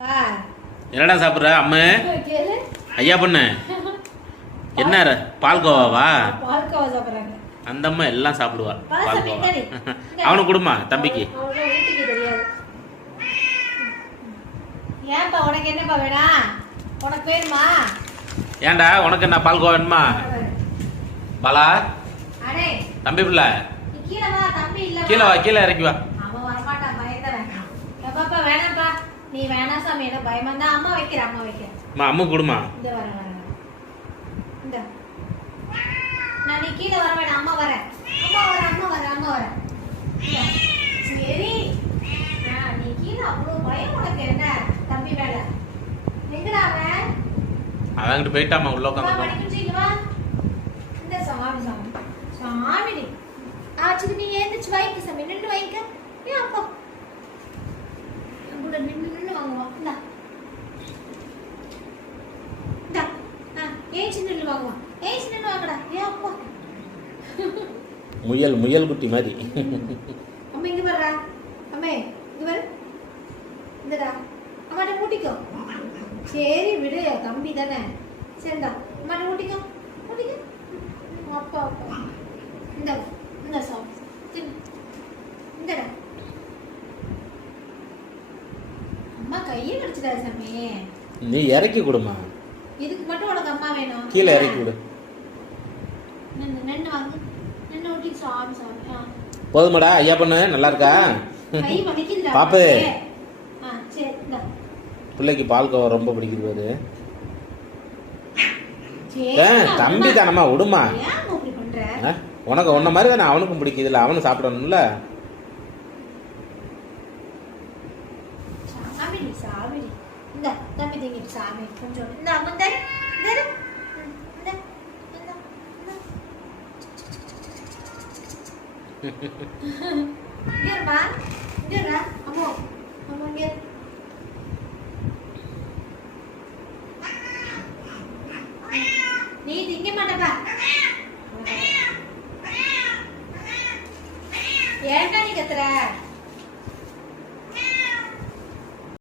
என்னடா சாப்பிட்ற அம்மா? ஐயா பொண்ணு என்ன பால்கோவாவா? பால்கோவா சாப்பிட்றாங்க. அந்த அம்மா எல்லாம் சாப்பிடுவா பால்கோவா. அவனுக்கு கொடுமா தம்பிக்கு. ஏன்பா உனக்கு என்னப்பா வேணா? உனக்கு வேணுமா? ஏன்டா உனக்கு என்ன பால்கோவா வேணுமா? பாலா அடே தம்பி பிள்ளை கீழே வா. தம்பி இல்ல கீழே வா, கீழே இறக்கி வா. அவன் வரமாட்டான், பயந்தவன். எப்பப்பா வேணாம்ப்பா, நீ வேணாம் சாமி, என்ன பயமா இருந்தா அம்மா வைக்கிறேன். அம்மா கொடுமா. இந்த வரேன் இந்த நான் நீ கீழே வர வேணாம், அம்மா வரேன். சரி நீ கீழே அவ்வளவு பயம் உனக்கு என்ன? தம்பி மேல எங்கடா அவன்? அவன்கிட்ட போயிட்டாமா உள்ள உட்காந்து. இந்த சாமி ஆச்சுக்கு நீ ஏந்திச்சு வைக்க சாமி, நின்று வைக்க. ஏன் அப்பா கூட நின்று வாங்குவான். முயல் குட்டி மாதிரி. அம்மா இங்க வர்றா. அம்மே இங்க வர. இந்தடா அம்மாட்ட மூட்டிக்கோ. சரி விடு, தம்பி தானே. சரிடா அம்மாட்ட மூட்டிக்கோ. அப்பா இந்த சாப்பிடு. இந்தடா அம்மா கையை கடிச்சிட்டா சாமி. நீ இறக்கி கொடுமா. இதுக்கு மட்டும் உனக்கு அம்மா வேணும். கீழே இறக்கி விடு. நின்னு வாங்க. நின்னு ஊட்டி சாமி. போதுமாடா ஐயா பொண்ணு? நல்லா இருக்கா? கை வலிக்குதுடா பாப்பு. சரி இந்தா. பிள்ளைக்கு பால்கோவா ரொம்ப பிடிக்குது பாரு. சரி தம்பி தானம்மா, விடுமா. ஏன் இப்படி பண்ற? உனக்கு உன்ன மாதிரி தானே அவனுக்கும் பிடிக்குதுல்ல, அவனும் சாப்பிடணும்ல. சாமி இந்த தம்பி தங்கிட்டு சாமி கொஞ்சம் இந்த அம்மா தர இங்கேப்பா இங்கடா அம்மா இங்க. நீ திங்க மாட்டப்பா. ஏன்டா நீ கத்துற?